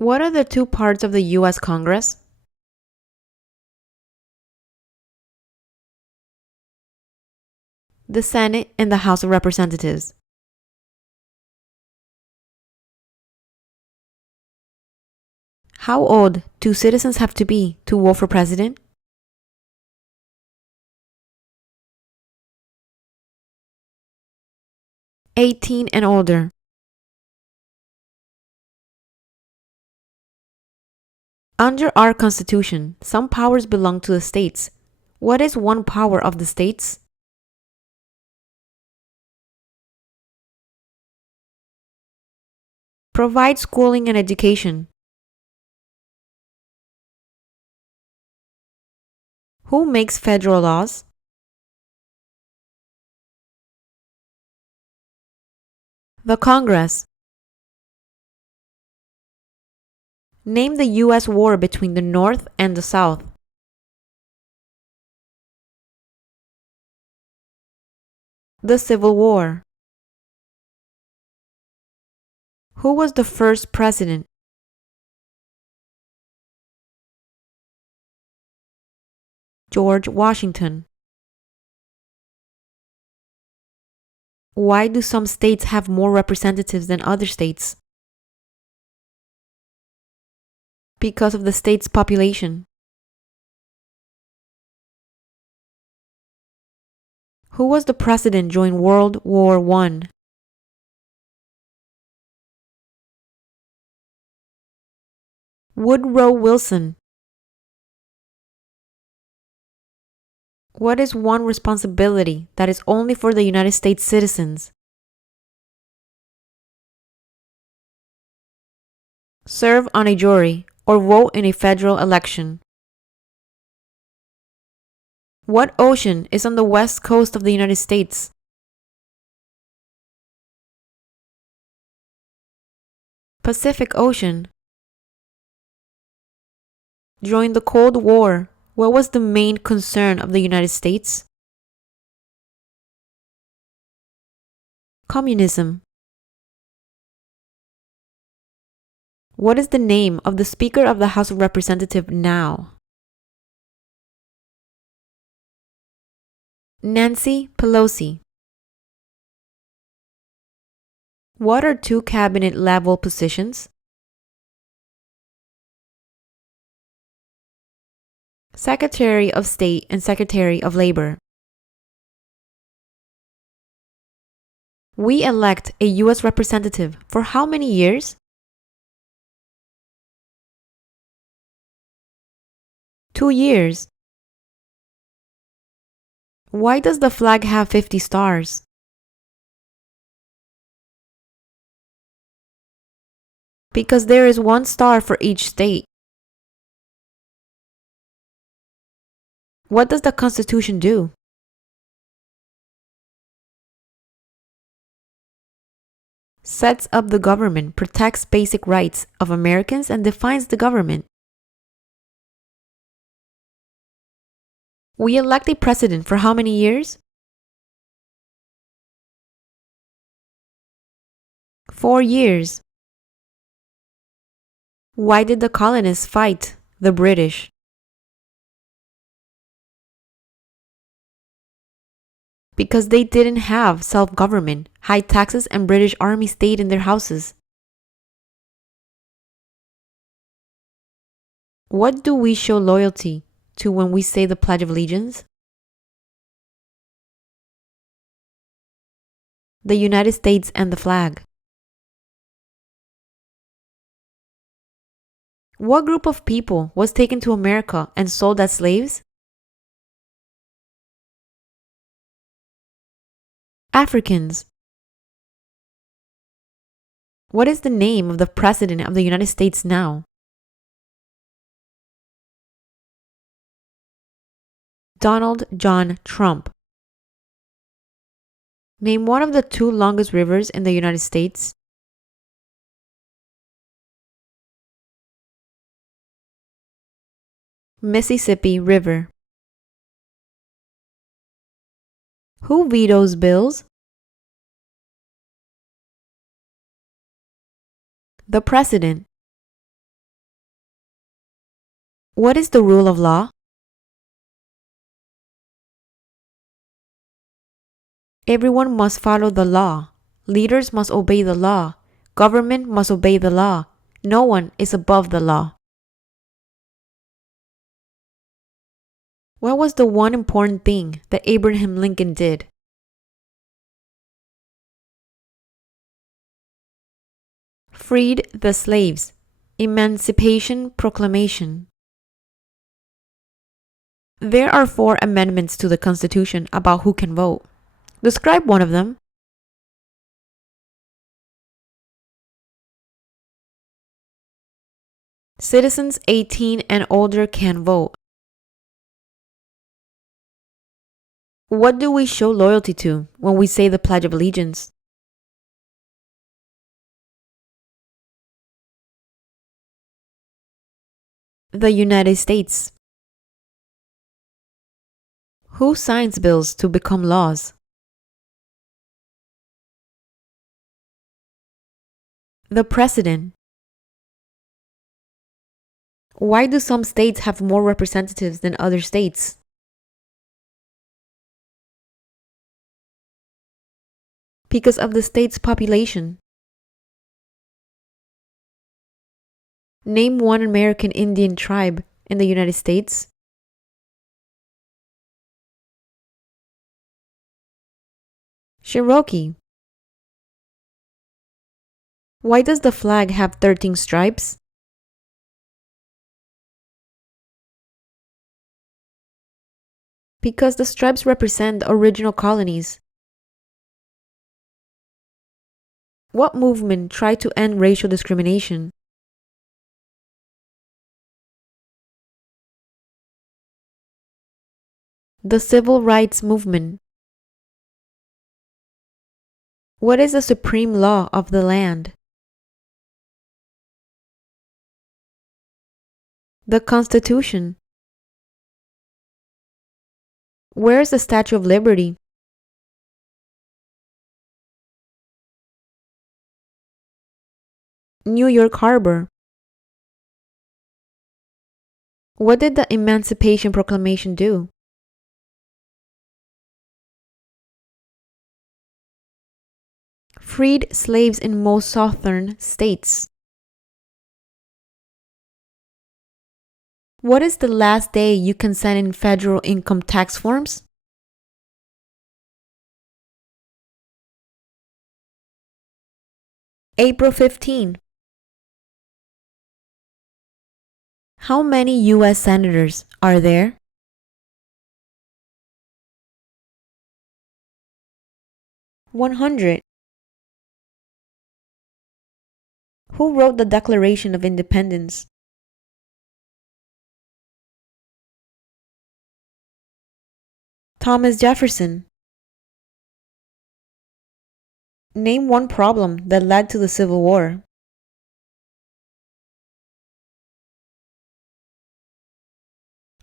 What are the two parts of the U.S. Congress? The Senate and the House of Representatives. How old do citizens have to be to vote for president? 18 and older. Under our Constitution, some powers belong to the states. What is one power of the states? Provide schooling and education. Who makes federal laws? The Congress. Name the U.S. war between the North and the South. The Civil War. Who was the first president? George Washington. Why do some states have more representatives than other states? Because of the state's population. Who was the president during World War I? Woodrow Wilson. What is one responsibility that is only for the United States citizens? Serve on a jury or vote in a federal election. What ocean is on the west coast of the United States? Pacific Ocean. During the Cold War, what was the main concern of the United States? Communism. What is the name of the Speaker of the House of Representatives now? Nancy Pelosi. What are two cabinet-level positions? Secretary of State and Secretary of Labor. We elect a U.S. representative for how many years? 2 years. Why does the flag have 50 stars? Because there is 1 star for each state. What does the Constitution do? Sets up the government, protects basic rights of Americans, and defines the government. We elect a president for how many years? 4 years. Why did the colonists fight the British? Because they didn't have self-government, high taxes, and British army stayed in their houses. What do we show loyalty to when we say the Pledge of Allegiance? The United States and the flag. What group of people was taken to America and sold as slaves? Africans. What is the name of the President of the United States now? Donald John Trump. Name one of the 2 longest rivers in the United States. Mississippi River. Who vetoes bills? The President. What is the rule of law? Everyone must follow the law. Leaders must obey the law. Government must obey the law. No one is above the law. What was the one important thing that Abraham Lincoln did? Freed the slaves. Emancipation Proclamation. There are 4 amendments to the Constitution about who can vote. Describe one of them. Citizens 18 and older can vote. What do we show loyalty to when we say the Pledge of Allegiance? The United States. Who signs bills to become laws? The President. Why do some states have more representatives than other states? Because of the state's population. Name one American Indian tribe in the United States. Cherokee. Why does the flag have 13 stripes? Because the stripes represent the original colonies. What movement tried to end racial discrimination? The Civil Rights Movement. What is the supreme law of the land? The Constitution. Where is the Statue of Liberty? New York Harbor. What did the Emancipation Proclamation do? Freed slaves in most southern states. What is the last day you can send in federal income tax forms? April 15. How many U.S. senators are there? 100. Who wrote the Declaration of Independence? Thomas Jefferson. Name one problem that led to the Civil War.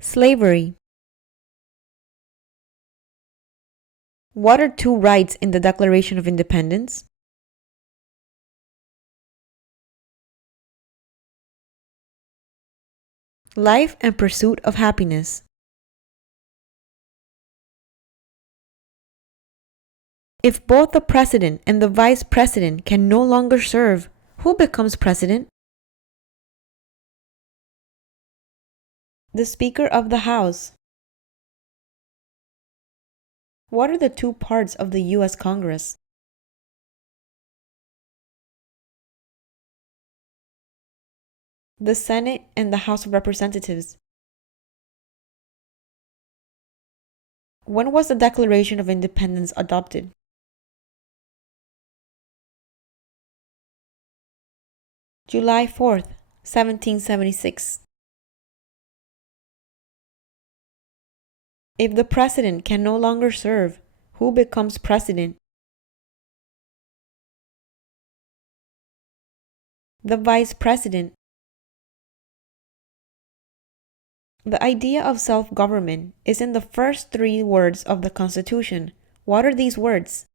Slavery. What are 2 rights in the Declaration of Independence? Life and pursuit of happiness. If both the president and the vice president can no longer serve, who becomes president? The Speaker of the House. What are the 2 parts of the U.S. Congress? The Senate and the House of Representatives. When was the Declaration of Independence adopted? July 4th, 1776. If the president can no longer serve, who becomes president? The vice president. The idea of self-government is in the first 3 words of the Constitution. What are these words?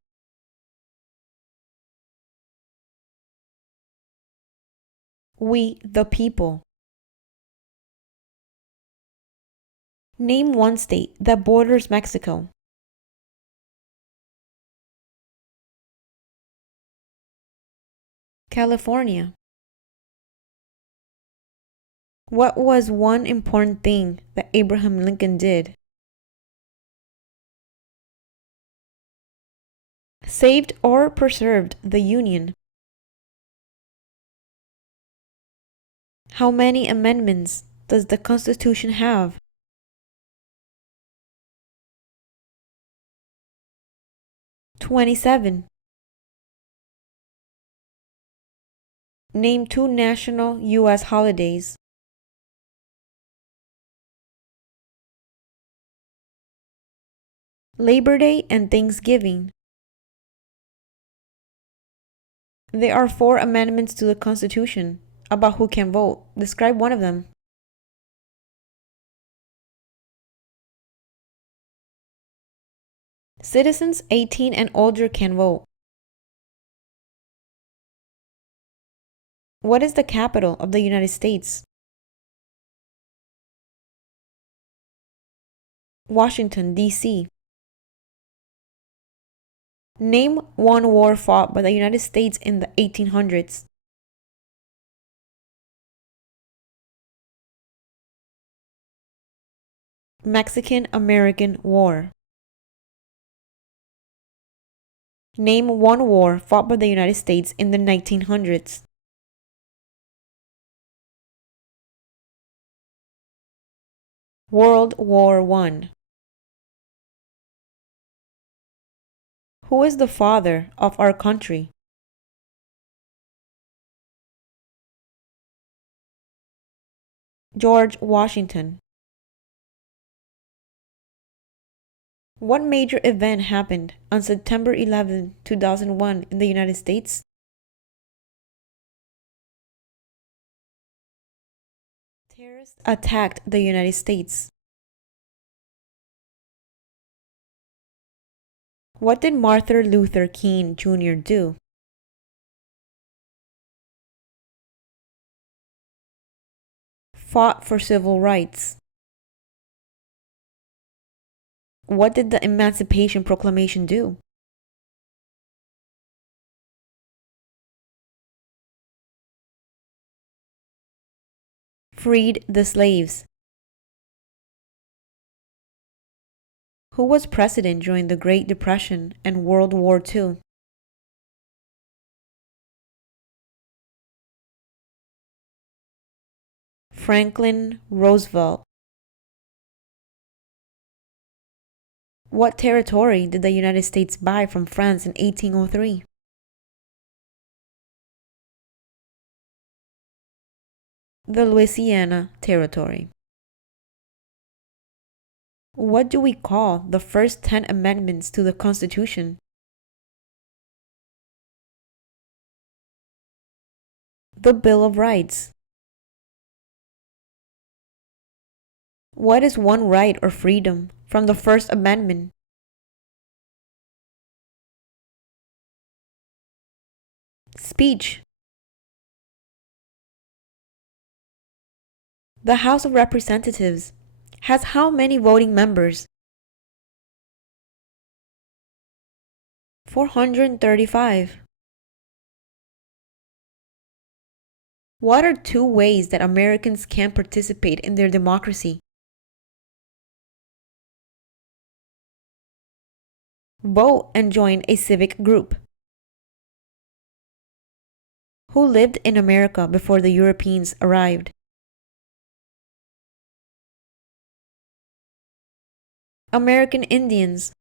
We, the people. Name one state that borders Mexico. California. What was one important thing that Abraham Lincoln did? Saved or preserved the Union. How many amendments does the Constitution have? 27. Name two national U.S. holidays. Labor Day and Thanksgiving. There are 4 amendments to the Constitution about who can vote. Describe one of them. Citizens 18 and older can vote. What is the capital of the United States? Washington, D.C. Name one war fought by the United States in the 1800s. Mexican-American War. Name one war fought by the United States in the 1900s. World War I. Who is the father of our country? George Washington. What major event happened on September 11, 2001 in the United States? Terrorists attacked the United States. What did Martin Luther King Jr. do? Fought for civil rights. What did the Emancipation Proclamation do? Freed the slaves. Who was president during the Great Depression and World War II? Franklin Roosevelt. What territory did the United States buy from France in 1803? The Louisiana Territory. What do we call the first 10 amendments to the Constitution? The Bill of Rights. What is one right or freedom from the First Amendment? Speech. The House of Representatives has how many voting members? 435. What are 2 ways that Americans can participate in their democracy? Vote and join a civic group. Who lived in America before the Europeans arrived? American Indians.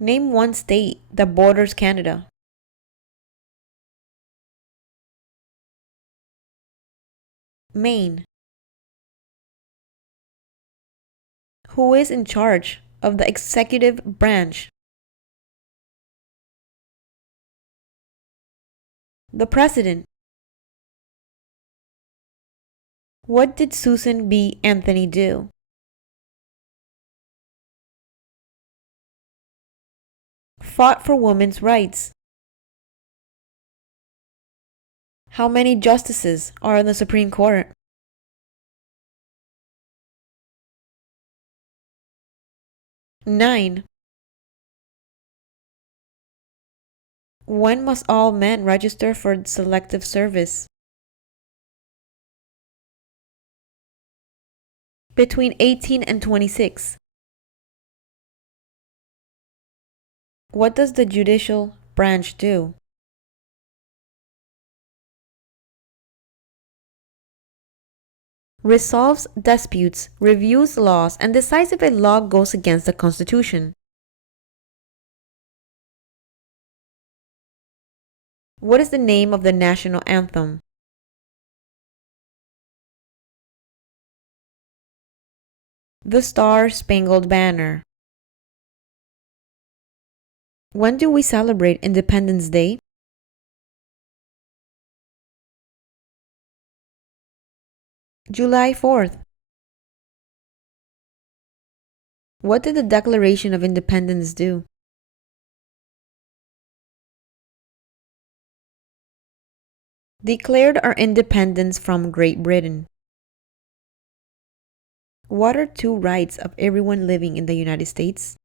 Name one state that borders Canada. Maine. Who is in charge of the executive branch? The President. What did Susan B. Anthony do? Fought for women's rights. How many justices are on the Supreme Court? 9. When must all men register for selective service? Between 18 and 26. What does the judicial branch do? Resolves disputes, reviews laws, and decides if a law goes against the Constitution. What is the name of the national anthem? The Star-Spangled Banner. When do we celebrate Independence Day? July 4th. What did the Declaration of Independence do? Declared our independence from Great Britain. What are two rights of everyone living in the United States?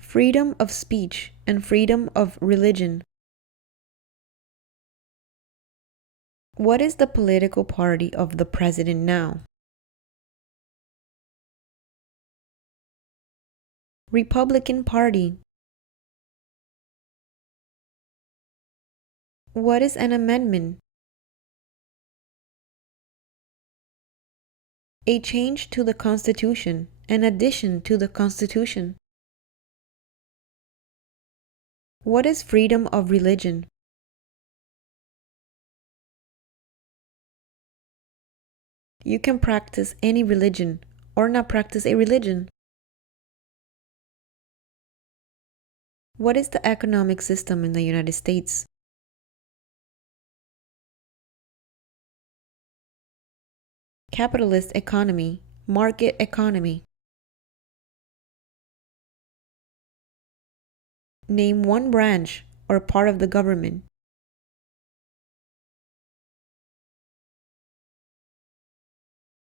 Freedom of speech and freedom of religion. What is the political party of the president now? Republican Party. What is an amendment? A change to the Constitution, an addition to the Constitution. What is freedom of religion? You can practice any religion or not practice a religion. What is the economic system in the United States? Capitalist economy, market economy. Name one branch or part of the government.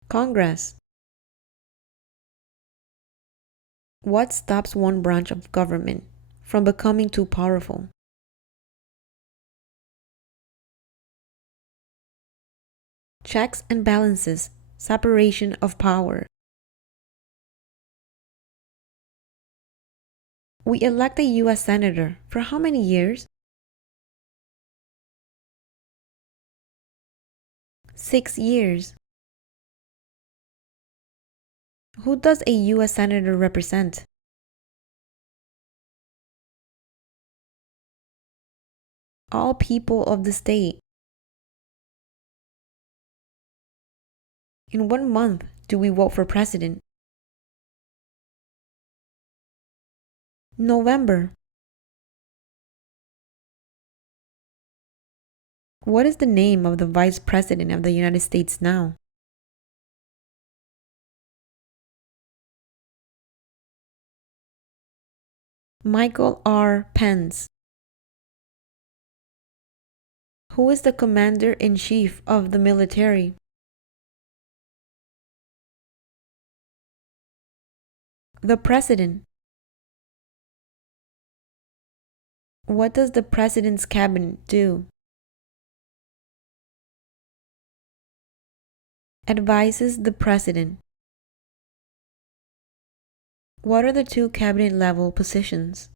Congress. What stops one branch of government from becoming too powerful? Checks and balances, separation of power. We elect a U.S. Senator for how many years? 6 years. Who does a U.S. Senator represent? All people of the state. In what month do we vote for president? November. What is the name of the Vice President of the United States now? Michael R. Pence. Who is the Commander-in-Chief of the military? The President. What does the President's Cabinet do? Advises the President. What are the two cabinet-level positions?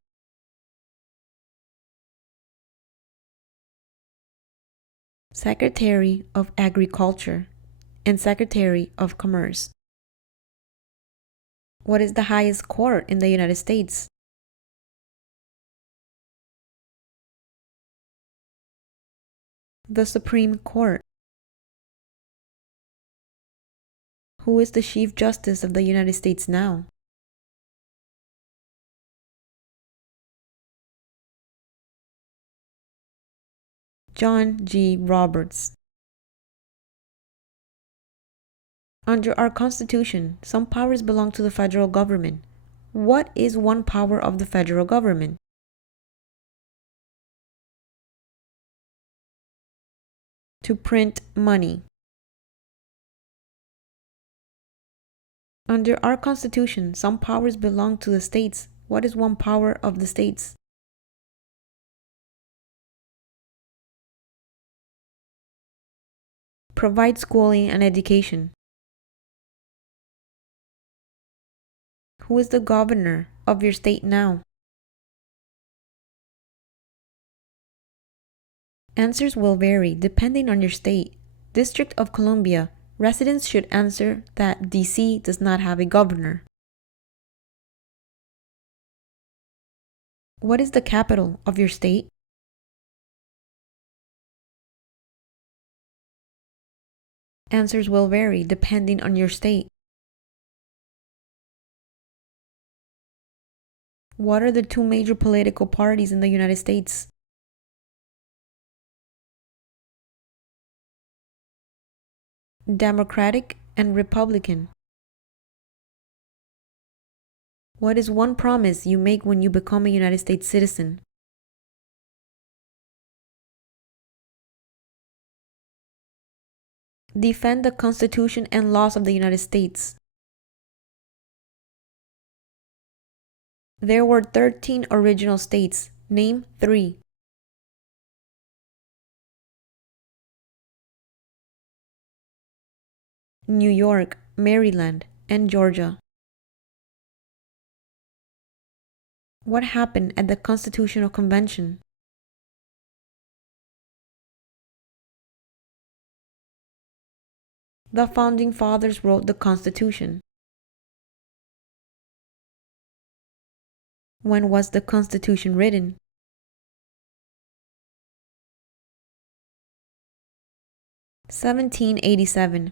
Secretary of Agriculture and Secretary of Commerce. What is the highest court in the United States? The Supreme Court. Who is the Chief Justice of the United States now? John G. Roberts. Under our Constitution, some powers belong to the federal government. What is one power of the federal government? To print money. Under our Constitution, some powers belong to the states. What is one power of the states? Provide schooling and education. Who is the governor of your state now? Answers will vary depending on your state. District of Columbia, residents should answer that DC does not have a governor. What is the capital of your state? Answers will vary depending on your state. What are the two major political parties in the United States? Democratic and Republican. What is one promise you make when you become a United States citizen? Defend the Constitution and laws of the United States. There were 13 original states. Name 3. New York, Maryland, and Georgia. What happened at the Constitutional Convention? The Founding Fathers wrote the Constitution. When was the Constitution written? (1787).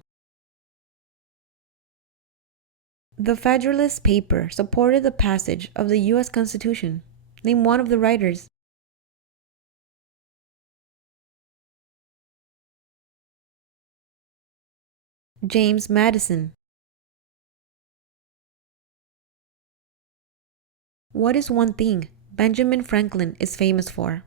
The Federalist paper supported the passage of the U.S. Constitution. Name one of the writers. James Madison. What is one thing Benjamin Franklin is famous for?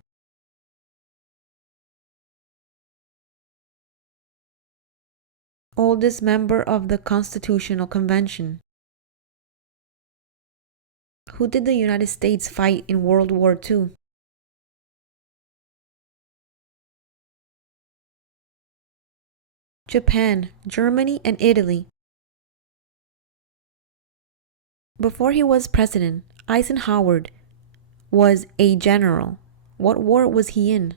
Oldest member of the Constitutional Convention. Who did the United States fight in World War II? Japan, Germany, and Italy. Before he was president, Eisenhower was a general. What war was he in?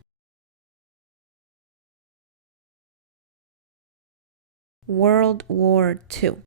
World War II.